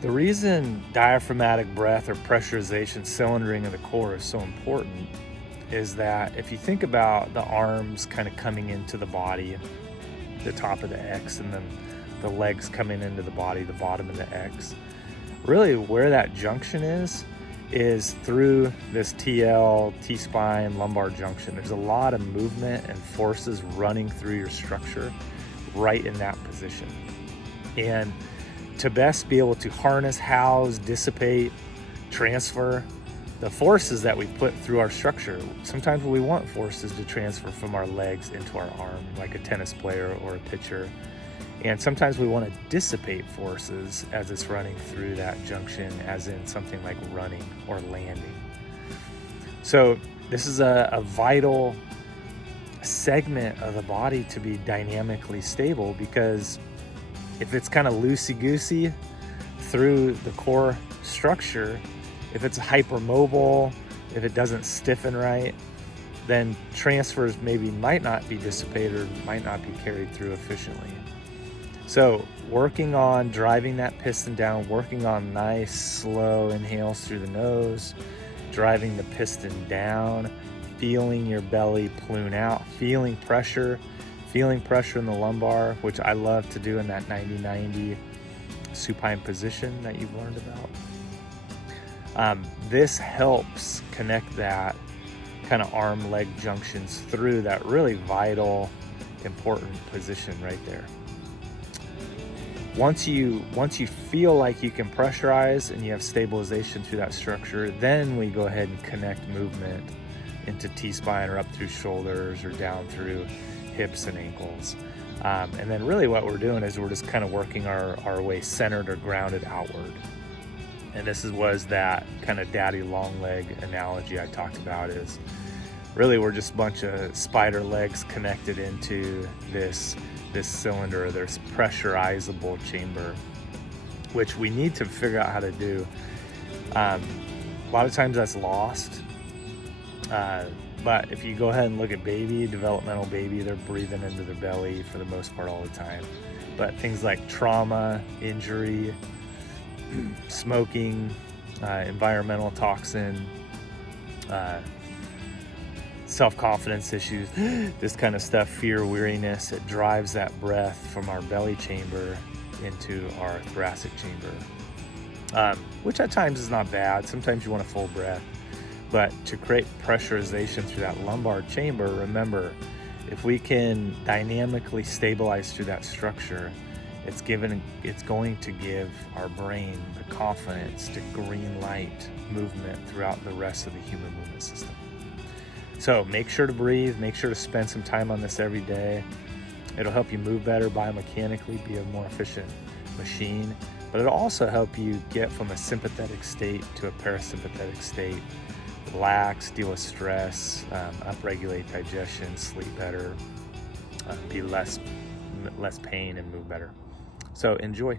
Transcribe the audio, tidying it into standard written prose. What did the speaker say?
The reason diaphragmatic breath or pressurization cylindering of the core is so important is that if you think about the arms kind of coming into the body, the top of the X, and then the legs coming into the body, the bottom of the X, really where that junction is through this TL, T-spine, lumbar junction. There's a lot of movement and forces running through your structure right in that position. And to best be able to harness, house, dissipate, transfer the forces that we put through our structure. Sometimes we want forces to transfer from our legs into our arm, like a tennis player or a pitcher. And sometimes we want to dissipate forces as it's running through that junction, as in something like running or landing. So this is a vital segment of the body to be dynamically stable, because if it's kind of loosey-goosey through the core structure, if it's hypermobile, if it doesn't stiffen right, then transfers might not be dissipated or might not be carried through efficiently. So working on driving that piston down, working on nice, slow inhales through the nose, driving the piston down, feeling your belly plume out, feeling pressure in the lumbar, which I love to do in that 90-90 supine position that you've learned about. This helps connect that kind of arm-leg junctions through that really vital, important position right there. Once you feel like you can pressurize and you have stabilization through that structure, then we go ahead and connect movement into T-spine or up through shoulders or down through hips and ankles. And then really what we're doing is we're just kind of working our way centered or grounded outward. And this was that kind of daddy long leg analogy I talked about, is really we're just a bunch of spider legs connected into this cylinder, this pressurizable chamber, which we need to figure out how to do. A lot of times that's lost. But if you go ahead and look at developmental baby, they're breathing into their belly for the most part all the time. But things like trauma, injury, smoking, environmental toxin, self-confidence issues, this kind of stuff, fear, weariness, it drives that breath from our belly chamber into our thoracic chamber, which at times is not bad. Sometimes you want a full breath, but to create pressurization through that lumbar chamber, remember, if we can dynamically stabilize through that structure, it's going to give our brain the confidence to green light movement throughout the rest of the human movement system. So make sure to breathe, make sure to spend some time on this every day. It'll help you move better biomechanically, be a more efficient machine, but it'll also help you get from a sympathetic state to a parasympathetic state, relax, deal with stress, upregulate digestion, sleep better, be less pain, and move better. So enjoy.